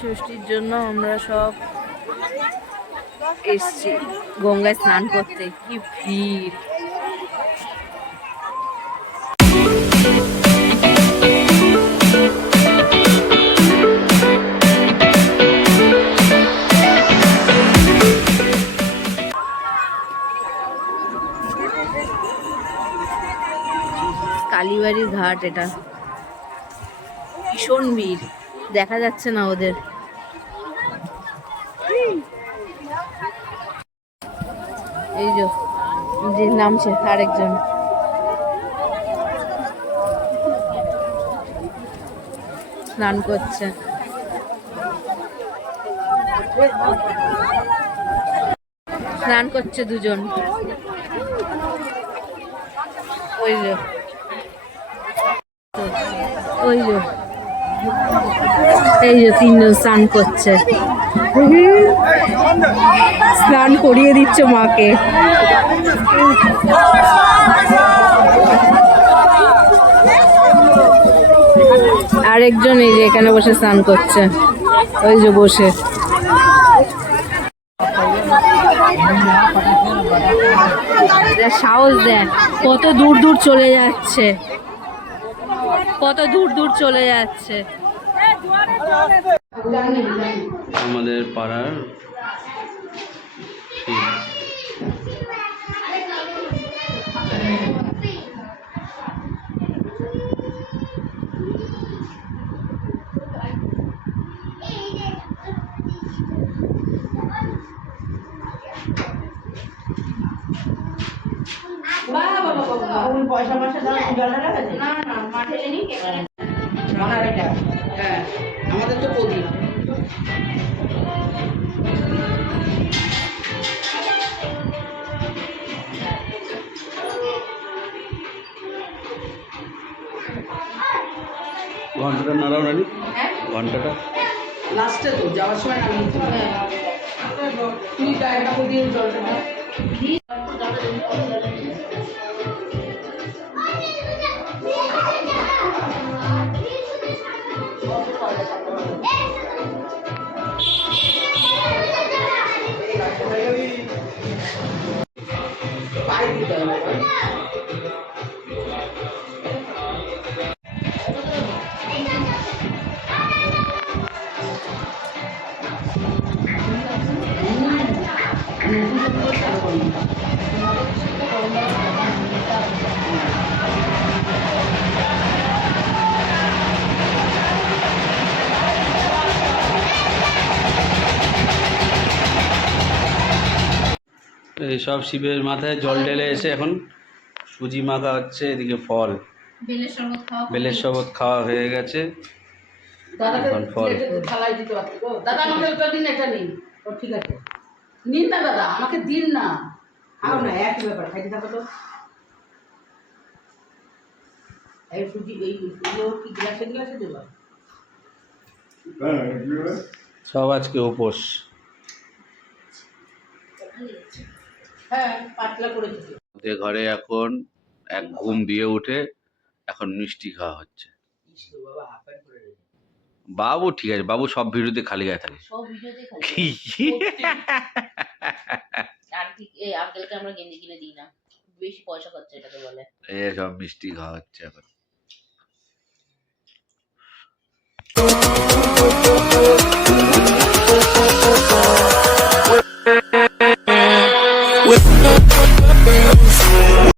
ষষ্ঠীর জন্য আমরা সব এসছি গঙ্গায় স্নান করতে। কি ভিড়! কালীবাড়ির ঘাট এটা, ভীষণ ভিড়, দেখা যাচ্ছে না ওদের। এই যে নামছে আরেকজন, স্নান করছে। স্নান করছে দুজন। ওই যে ওই যে এই যে তিনজন স্নান করছে। স্নান করিয়ে দিচ্ছে মাকে। আরেকজন এই যে এখানে বসে স্নান করছে, ওই যে বসে। সাহস দেন, কত দূর দূর চলে যাচ্ছে, কত দূর দূর চলে যাচ্ছে। আমাদের পাড়ার পয়সা পয়সা না না মাঠে নেই, হ্যাঁ আমাদের তো প্রদীপ। ঘন্টাটা নাড়াও নানি, ঘন্টাটা লাস্টে তো যাওয়ার সময় নামিয়েছি। তুই গায়ে কাপড় দিয়ে জলটা দাও। পায়ে দিতে হবে। এই সব শিবের মাথায় জল ঢেলে এসে এখন সুজি মাখা হচ্ছে, এদিকে ফল বেলের শরবত খাওয়া হয়ে গেছে। এখন ফল থালায় দিতে পারতো গো। দাদা আমাকে ওটা দিন, এটা নিন। ও ঠিক আছে, নিন না দাদা, আমাকে দিন না। খাও না, একই ব্যাপার, খাইতে থাকো তো। এই সুজি এই কি গ্লাসে গ্লাসে দেবা? সব আজকে উপোস। হ্যাঁ পাতলা করে দিতে। ওদের ঘরে এখন এক ঘুম দিয়ে উঠে এখন মিষ্টি খাওয়া হচ্ছে। বাবু ঠিক আছে, বাবু সব ভিডিওতে খালি গায়ে থাকে। সব ভিডিওতে আঙ্কেলকে আমরা গেঞ্জি কিনে দিই না, বেশি পয়সা খরচা এটাকে বলে। এই সব মিষ্টি খাওয়া হচ্ছে এখন।